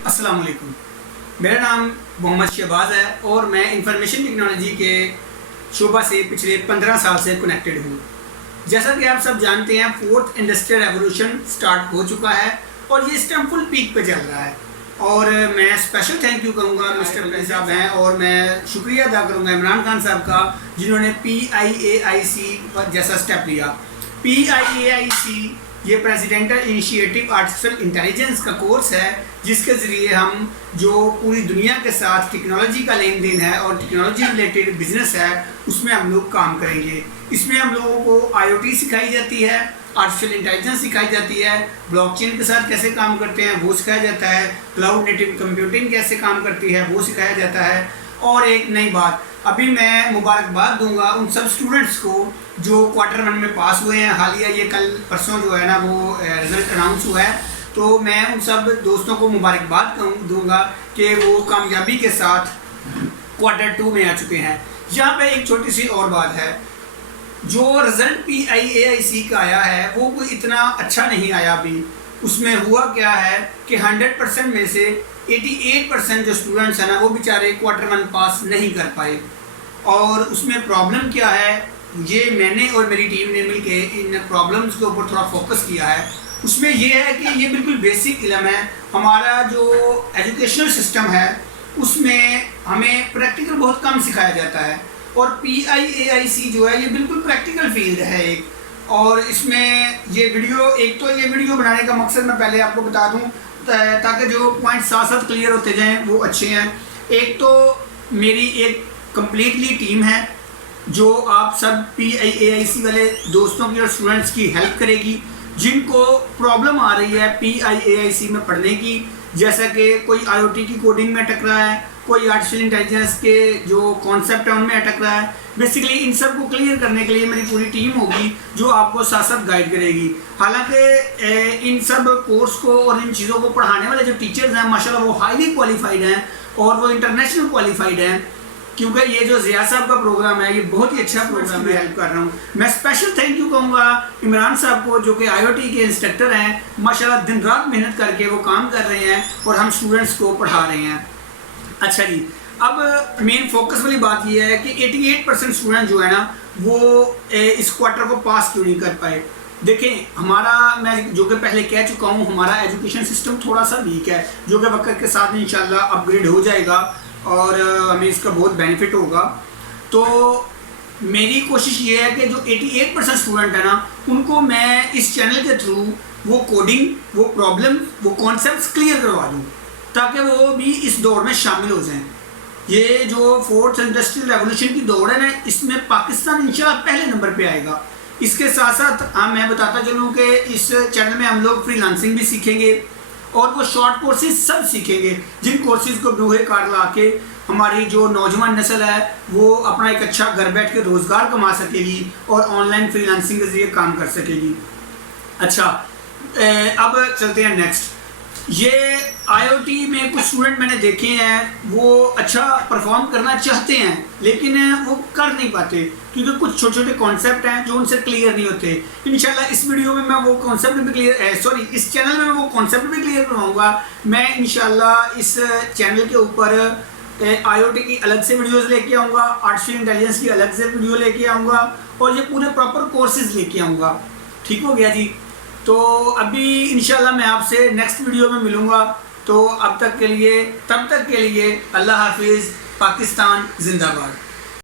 अस्सलाम वालेकुम। मेरा नाम मोहम्मद शहबाज है और मैं इंफॉर्मेशन टेक्नोलॉजी के शोबा से पिछले 15 साल से कनेक्टेड हूँ। जैसा कि आप सब जानते हैं, फोर्थ इंडस्ट्रियल रेवोल्यूशन स्टार्ट हो चुका है और ये इस टाइम फुल पीक पे चल रहा है। और मैं स्पेशल थैंक यू कहूँगा मिस्टर अब्दुल साहब हैं, और मैं शुक्रिया अदा करूँगा इमरान खान साहब का, जिन्होंने PIAIC जैसा स्टेप लिया। PIAIC ये प्रेसिडेंटल इनिशिएटिव आर्टिफिशियल इंटेलिजेंस का कोर्स है, जिसके ज़रिए हम जो पूरी दुनिया के साथ टेक्नोलॉजी का लेन देन है और टेक्नोलॉजी रिलेटेड बिजनेस है उसमें हम लोग काम करेंगे। इसमें हम लोगों को IoT सिखाई जाती है, आर्टिफिशियल इंटेलिजेंस सिखाई जाती है, ब्लॉकचेन के साथ कैसे काम करते हैं वो सिखाया जाता है, क्लाउड नेटिव कंप्यूटिंग कैसे काम करती है वो सिखाया जाता है। और एक नई बात, अभी मैं मुबारकबाद दूंगा उन सब स्टूडेंट्स को जो क्वार्टर 1 में पास हुए हैं। हालिया ये कल परसों जो है ना वो रिज़ल्ट अनाउंस हुआ है, तो मैं उन सब दोस्तों को मुबारकबाद दूंगा कि वो कामयाबी के साथ क्वार्टर 2 में आ चुके हैं। यहाँ पे एक छोटी सी और बात है, जो रिज़ल्ट PIAIC का आया है वो कोई इतना अच्छा नहीं आया अभी। उसमें हुआ क्या है कि 100% में से 88% जो स्टूडेंट्स हैं ना वो बेचारे क्वार्टर 1 पास नहीं कर पाए। और उसमें प्रॉब्लम क्या है, ये मैंने और मेरी टीम ने मिलके इन प्रॉब्लम्स के ऊपर थोड़ा फोकस किया है। उसमें ये है कि ये बिल्कुल बेसिक इल्म है। हमारा जो एजुकेशनल सिस्टम है उसमें हमें प्रैक्टिकल बहुत कम सिखाया जाता है, और PIAIC जो है ये बिल्कुल प्रैक्टिकल फील्ड है एक। और इसमें ये वीडियो बनाने का मकसद मैं पहले आपको बता दूं ताकि जो पॉइंट साथ साथ क्लियर होते जाएं वो अच्छे हैं। एक तो मेरी एक कम्प्लीटली टीम है जो आप सब PIAIC वाले दोस्तों की और स्टूडेंट्स की हेल्प करेगी जिनको प्रॉब्लम आ रही है PIAIC में पढ़ने की। जैसा कि कोई IoT की कोडिंग में अटक रहा है, कोई आर्टिफिशियल इंटेलिजेंस के जो कॉन्सेप्ट है उनमें अटक रहा है। बेसिकली इन सब को क्लियर करने के लिए मेरी पूरी टीम होगी जो आपको साथ साथ गाइड करेगी। हालांकि इन सब कोर्स को और इन चीज़ों को पढ़ाने वाले जो टीचर्स हैं माशाल्लाह वो हाईली क्वालिफाइड हैं और वो इंटरनेशनल क्वालिफाइड हैं, क्योंकि ये जो ज़िया साहब का प्रोग्राम है ये बहुत ही अच्छा प्रोग्राम है। हेल्प कर रहा हूँ मैं। स्पेशल थैंक यू कहूँगा इमरान साहब को जो कि IoT के इंस्ट्रक्टर हैं। माशाल्लाह दिन रात मेहनत करके वो काम कर रहे हैं और हम स्टूडेंट्स को पढ़ा रहे हैं। अच्छा जी, अब मेन फोकस वाली बात यह है कि 88% स्टूडेंट जो है ना वो इस क्वार्टर को पास क्यों नहीं कर पाए। देखें, हमारा, मैं जो कि पहले कह चुका हूँ, हमारा एजुकेशन सिस्टम थोड़ा सा वीक है जो कि वक्त के साथ इंशाल्लाह अपग्रेड हो जाएगा और हमें इसका बहुत बेनिफिट होगा। तो मेरी कोशिश ये है कि जो 88% स्टूडेंट है ना उनको मैं इस चैनल के थ्रू वो कोडिंग, वो प्रॉब्लम, वो कॉन्सेप्ट्स क्लियर करवा दूँ ताकि वो भी इस दौड़ में शामिल हो जाएं। ये जो फोर्थ इंडस्ट्रियल रेवोल्यूशन की दौड़ है ना इसमें पाकिस्तान इंशाल्लाह पहले नंबर पे आएगा। इसके साथ साथ मैं बताता चलूँ कि इस चैनल में हम लोग फ्रीलांसिंग भी सीखेंगे और वो शॉर्ट कोर्सेज सब सीखेंगे, जिन कोर्सेज को बरूहे कार ला के हमारी जो नौजवान नस्ल है वो अपना एक अच्छा घर बैठ के रोज़गार कमा सकेगी और ऑनलाइन फ्रीलांसिंग के जरिए काम कर सकेगी। अच्छा, अब चलते हैं नेक्स्ट। ये IoT में कुछ स्टूडेंट मैंने देखे हैं वो अच्छा परफॉर्म करना चाहते हैं लेकिन वो कर नहीं पाते क्योंकि कुछ छोटे छोटे कॉन्सेप्ट हैं जो उनसे क्लियर नहीं होते। इंशाल्लाह इस वीडियो में मैं वो कॉन्सेप्ट भी क्लियर इस चैनल में मैं वो कॉन्सेप्ट भी क्लियर करवाऊंगा। मैं इंशाल्लाह इस चैनल के ऊपर IoT की अलग से वीडियोज़ लेके आऊँगा, आर्टिफिशियल इंटेलिजेंस की अलग से वीडियो लेके आऊँगा और ये पूरे प्रॉपर कोर्सेज लेके आऊँगा। ठीक हो गया जी। तो अभी इंशाल्लाह मैं आपसे नेक्स्ट वीडियो में मिलूँगा। तो तब तक के लिए अल्लाह हाफिज़। पाकिस्तान जिंदाबाद।